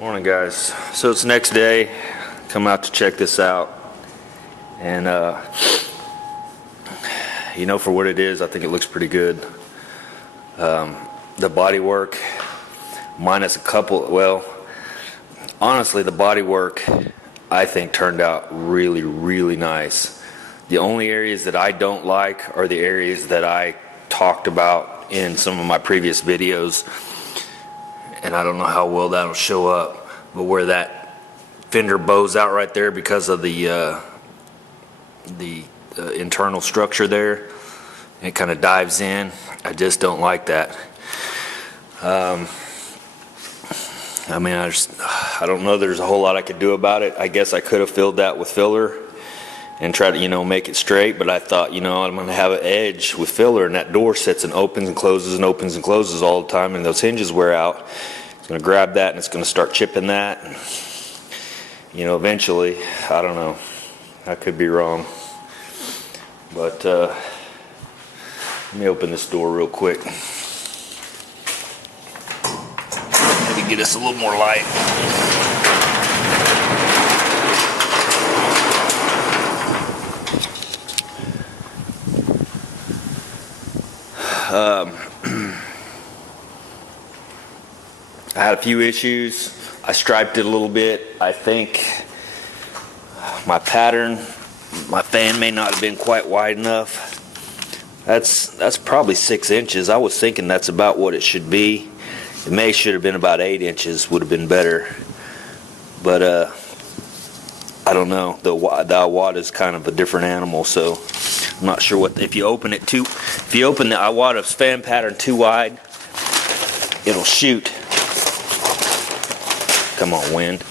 Morning, guys. So it's the next day. Come out to check this out, and for what it is, I think it looks pretty good. The body work, minus a couple. Well, honestly, the body work I think turned out really, really nice. The only areas that I don't like are the areas that I talked about in some of my previous videos. And I don't know how well that'll show up, but where that fender bows out right there because of the internal structure there, it kind of dives in. I just don't like that. I don't know. There's a whole lot I could do about it. I guess I could have filled that with filler and try to make it straight, but I thought I'm going to have an edge with filler, and that door sits and opens and closes all the time, and those hinges wear out. It's going to grab that and it's going to start chipping that, and, eventually, I don't know, I could be wrong, but let me open this door real quick. Maybe get us a little more light. I had a few issues. I striped it a little bit. I think my pattern, my fan may not have been quite wide enough. That's probably 6 inches. I was thinking that's about what it should be. It should have been about 8 inches, would have been better. But I don't know. The Iwata is kind of a different animal, so I'm not sure if you open the Iwata's fan pattern too wide, it'll shoot. Come on, wind.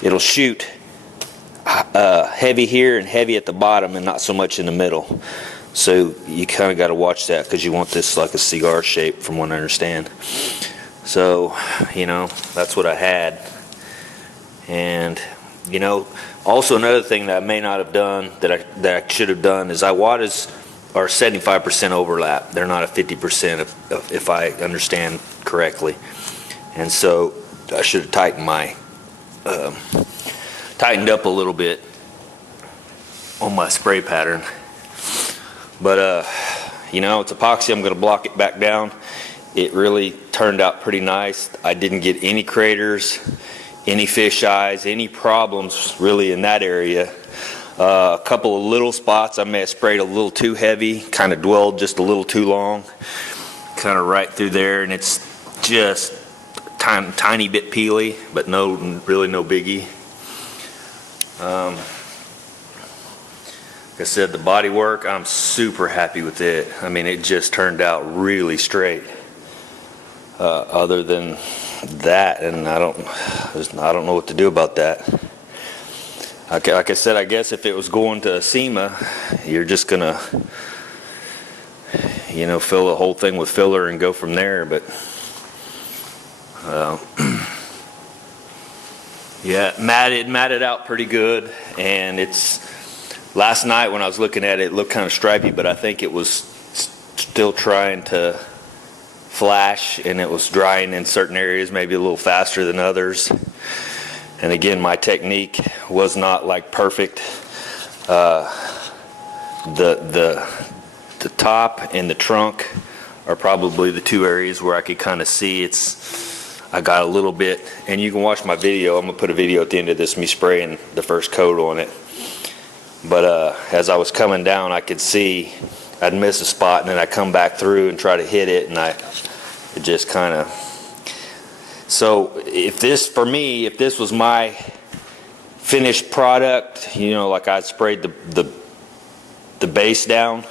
It'll shoot heavy here and heavy at the bottom and not so much in the middle. So you kind of got to watch that because you want this like a cigar shape from what I understand. So, that's what I had. And, also another thing that I may not have done that I should have done is Iwatas are 75% overlap. They're not a 50% if I understand correctly. And so I should have tightened up a little bit on my spray pattern. But it's epoxy. I'm going to block it back down. It really turned out pretty nice. I didn't get any craters, any fish eyes, any problems really in that area. A couple of little spots I may have sprayed a little too heavy, kind of dwelled just a little too long, kind of right through there, and it's just tiny bit peely, but really no biggie. Like I said, the body work, I'm super happy with it. I mean, it just turned out really straight. Other than that, and I don't know what to do about that. Like I said, I guess if it was going to SEMA, you're just gonna, fill the whole thing with filler and go from there. But yeah, matted out pretty good, and last night when I was looking at it, it looked kind of stripy, but I think it was still trying to flash, and it was drying in certain areas maybe a little faster than others. And again, my technique was not like perfect. The top and the trunk are probably the two areas where I could kind of see I got a little bit, and you can watch my video. I'm gonna put a video at the end of this, me spraying the first coat on it. But as I was coming down, I could see I'd miss a spot, and then I come back through and try to hit it, and it just kind of. So if this was my finished product, like I sprayed the base down,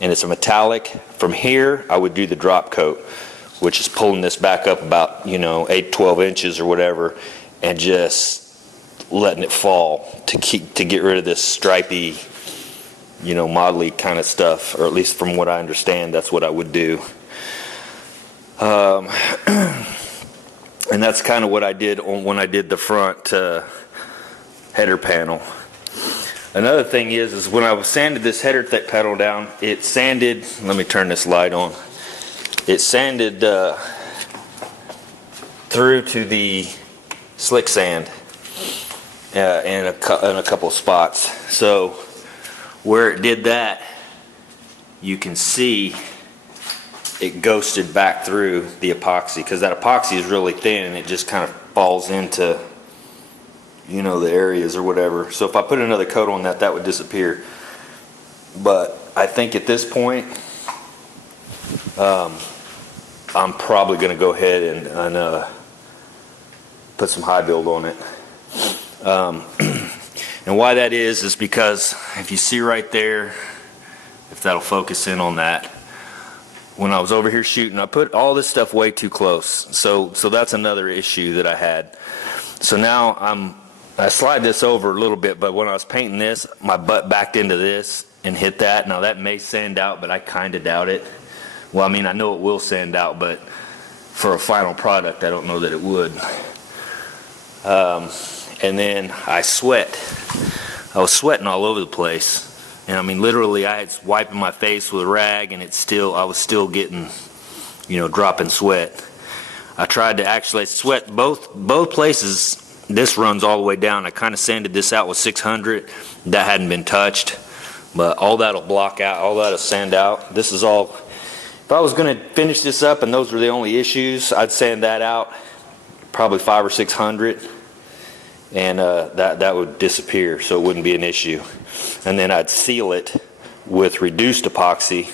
and it's a metallic. From here, I would do the drop coat, which is pulling this back up about 8-12 inches or whatever, and just letting it fall to get rid of this stripy, modelly kind of stuff, or at least from what I understand, that's what I would do. And that's kind of what I did when I did the front header panel. Another thing is when I sanded this header panel down, it sanded. Let me turn this light on. It sanded through to the slick sand in a couple spots. So where it did that, you can see it ghosted back through the epoxy, because that epoxy is really thin and it just kind of falls into, you know, the areas or whatever. So if I put another coat on that, that would disappear. But I think at this point, I'm probably going to go ahead and put some high build on it. And why that is because if you see right there, if that'll focus in on that, when I was over here shooting, I put all this stuff way too close. So that's another issue that I had. So now I slide this over a little bit, but when I was painting this, my butt backed into this and hit that. Now that may sand out, but I kind of doubt it. Well, I mean, I know it will sand out, but for a final product, I don't know that it would. And then I sweat. I was sweating all over the place. And I mean, literally, I had wiping my face with a rag, and I was still getting, you know, dropping sweat. I tried to actually sweat both places. This runs all the way down. I kind of sanded this out with 600. That hadn't been touched, but all that'll block out, all that'll sand out. This is all. If I was going to finish this up and those were the only issues, I'd sand that out, probably 500 or 600, and that would disappear, so it wouldn't be an issue. And then I'd seal it with reduced epoxy,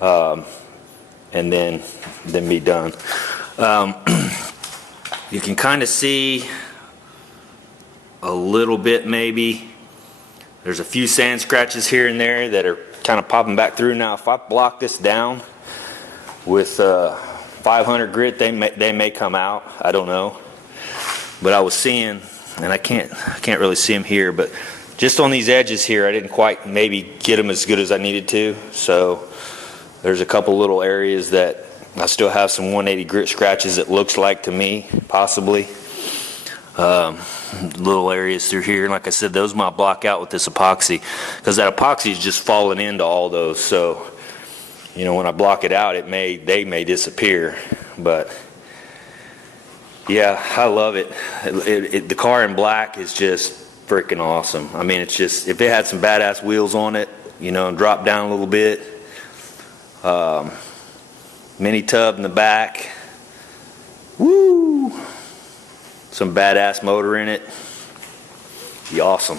and then be done. You can kind of see a little bit maybe. There's a few sand scratches here and there that are kind of popping back through. Now if I block this down with 500 grit, they may come out. I don't know. But I was seeing, and I can't really see them here, but just on these edges here, I didn't quite maybe get them as good as I needed to. So there's a couple little areas that I still have some 180 grit scratches, it looks like to me, possibly. Little areas through here, and like I said, those might block out with this epoxy, because that epoxy is just falling into all those. So, you know, when I block it out, they may disappear. But yeah, I love it. The car in black is just freaking awesome. I mean, it's just, if it had some badass wheels on it, you know, and dropped down a little bit, mini tub in the back, woo, some badass motor in it, be awesome.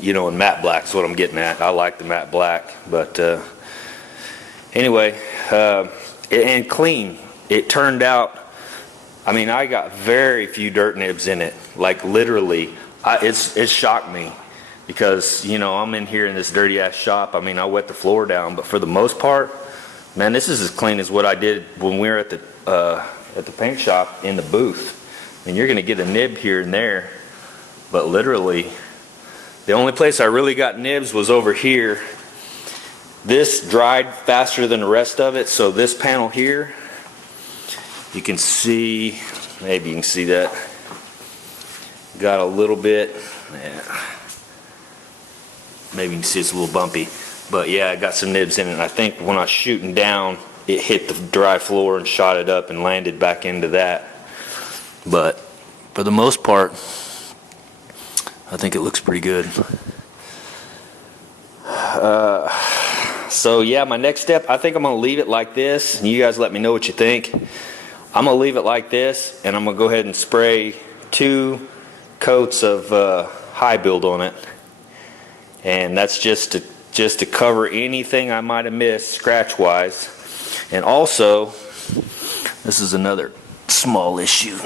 You know, and matte black's what I'm getting at. I like the matte black, but anyway, and clean. It turned out, I mean, I got very few dirt nibs in it. Like literally, it shocked me, because, you know, I'm in here in this dirty ass shop. I mean, I wet the floor down, but for the most part, man, this is as clean as what I did when we were at the paint shop in the booth. I mean, you're gonna get a nib here and there, but literally, the only place I really got nibs was over here. This dried faster than the rest of it, so this panel here, you can see, maybe you can see that, got a little bit, yeah. Maybe you can see it's a little bumpy, but yeah, I got some nibs in it. And I think when I was shooting down, it hit the dry floor and shot it up and landed back into that. But for the most part, I think it looks pretty good. So yeah, my next step, I think I'm gonna leave it like this, and you guys let me know what you think. I'm gonna leave it like this, and I'm gonna go ahead and spray 2 coats of high build on it, and that's just to cover anything I might have missed scratch wise. And also, this is another small issue.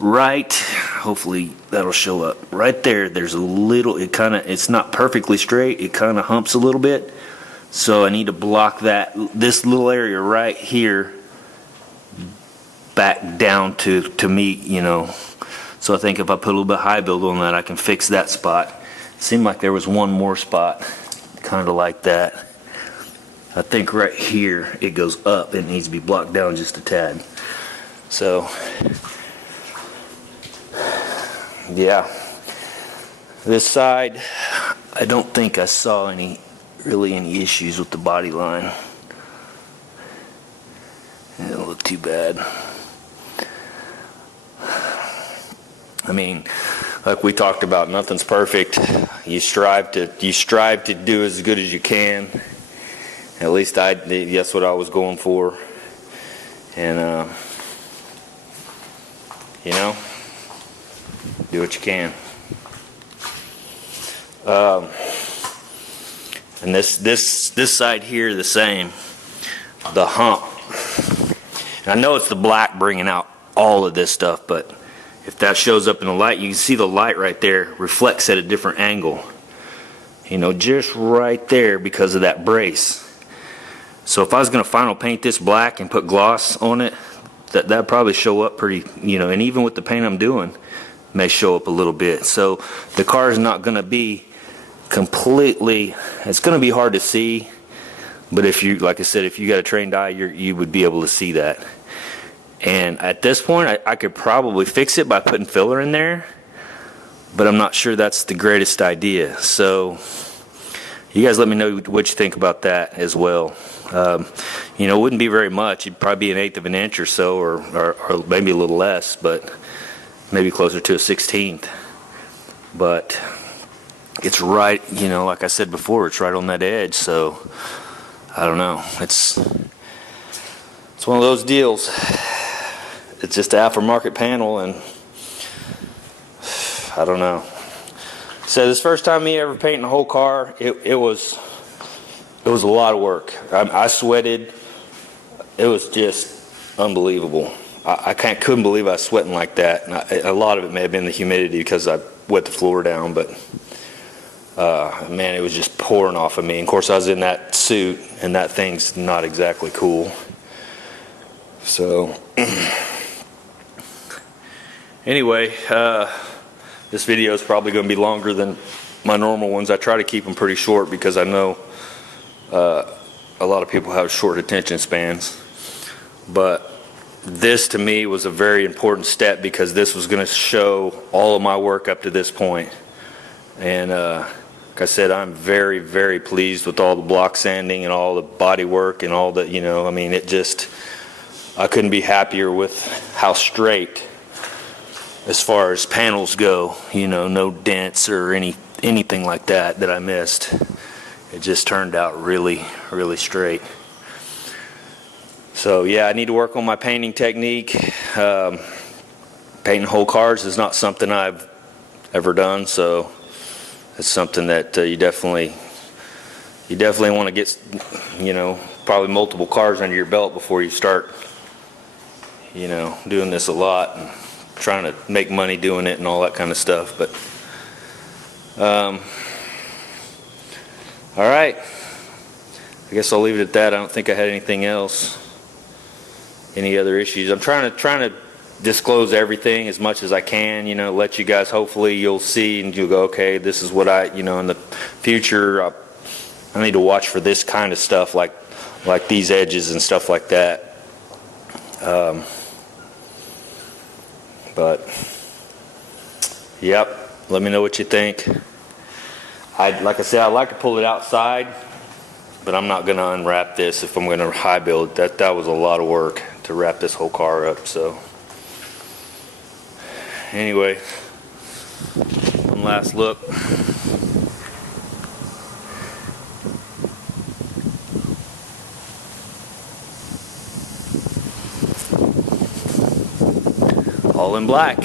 Right, hopefully that'll show up. Right there, there's a little, it's not perfectly straight, it kind of humps a little bit. So I need to block this little area right here back down to meet, you know. So I think if I put a little bit high build on that, I can fix that spot. It seemed like there was one more spot, kind of like that. I think right here, it goes up, it needs to be blocked down just a tad. So, yeah, this side, I don't think I saw really any issues with the body line. It'll look too bad. I mean, like we talked about, nothing's perfect. You strive to do as good as you can. At least that's what I was going for. And you know, do what you can. And this side here, the same. The hump. And I know it's the black bringing out all of this stuff, but if that shows up in the light, you can see the light right there reflects at a different angle. You know, just right there because of that brace. So if I was going to final paint this black and put gloss on it, that'd probably show up pretty, you know, and even with the paint I'm doing, may show up a little bit. So the car is not going to be completely, it's going to be hard to see, but if you, like I said, if you got a trained eye, you would be able to see that. And at this point, I could probably fix it by putting filler in there, but I'm not sure that's the greatest idea. So you guys let me know what you think about that as well. You know, it wouldn't be very much. It'd probably be 1/8 of an inch or so, or maybe a little less, but maybe closer to a 1/16. But it's right, you know, like I said before, it's right on that edge. So I don't know. It's one of those deals. It's just an aftermarket panel, and I don't know. So this first time me ever painting the whole car, it was a lot of work. I sweated. It was just unbelievable. I couldn't believe I was sweating like that. And a lot of it may have been the humidity because I wet the floor down, but man, it was just pouring off of me. And of course, I was in that suit, and that thing's not exactly cool. So anyway, this video is probably going to be longer than my normal ones. I try to keep them pretty short because I know a lot of people have short attention spans. But this to me was a very important step because this was going to show all of my work up to this point. And like I said, I'm very, very pleased with all the block sanding and all the body work and all the, you know, I mean, it just, I couldn't be happier with how straight as far as panels go, you know, no dents or anything like that I missed. It just turned out really, really straight. So yeah, I need to work on my painting technique. Painting whole cars is not something I've ever done, so it's something that you definitely want to get, you know, probably multiple cars under your belt before you start, you know, doing this a lot and trying to make money doing it and all that kind of stuff. But all right, I guess I'll leave it at that. I don't think I had anything else, any other issues. I'm trying to disclose everything as much as I can, you know, let you guys, hopefully you'll see and you'll go, okay, this is what I, you know, in the future I need to watch for this kind of stuff, like these edges and stuff like that. But yep, let me know what you think. Like I said, I like to pull it outside, but I'm not going to unwrap this if I'm going to high build. That was a lot of work to wrap this whole car up. So anyway, one last look. All in black.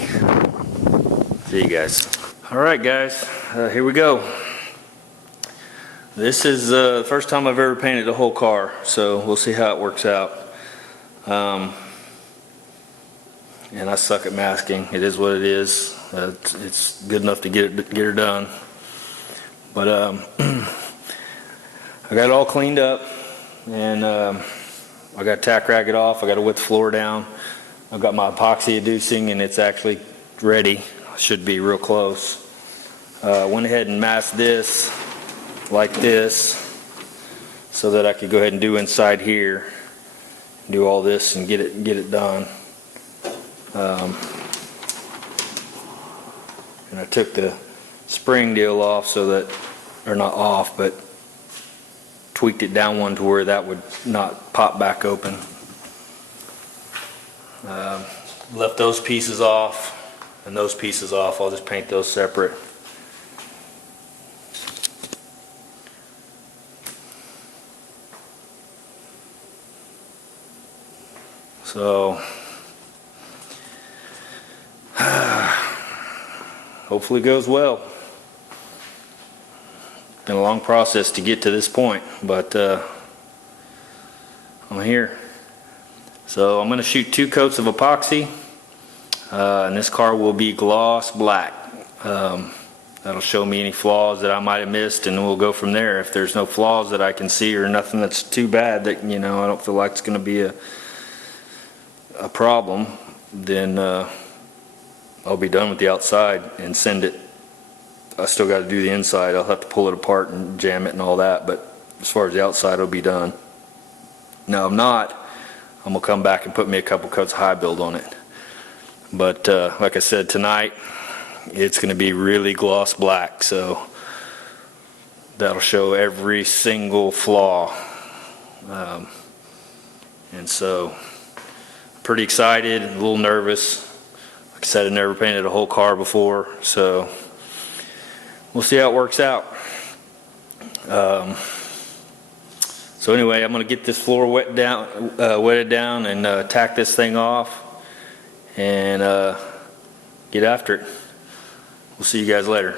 See you guys. All right, guys, here we go. This is the first time I've ever painted the whole car, so we'll see how it works out. And I suck at masking. It is what it is. It's good enough to get her done. But I got it all cleaned up, and I got to tack rag it off. I got to wet the floor down. I've got my epoxy adducing, and it's actually ready. Should be real close. Went ahead and masked this like this so that I could go ahead and do inside here, do all this and get it done. And I took the spring deal off so that, or not off, but tweaked it down one to where that would not pop back open. Left those pieces off and those pieces off. I'll just paint those separate. So hopefully it goes well. Been a long process to get to this point, but I'm here. So I'm going to shoot 2 coats of epoxy, and this car will be gloss black. That'll show me any flaws that I might have missed, and we'll go from there. If there's no flaws that I can see or nothing that's too bad that, you know, I don't feel like it's going to be a problem, then I'll be done with the outside and send it. I still got to do the inside. I'll have to pull it apart and jam it and all that, but as far as the outside, it'll be done. Now, if not, I'm going to come back and put me a couple coats of high build on it. But like I said, tonight, it's going to be really gloss black, so that'll show every single flaw. And so, pretty excited, a little nervous. Like I said, I've never painted a whole car before, so we'll see how it works out. So anyway, I'm going to get this floor wetted down and tack this thing off and get after it. We'll see you guys later.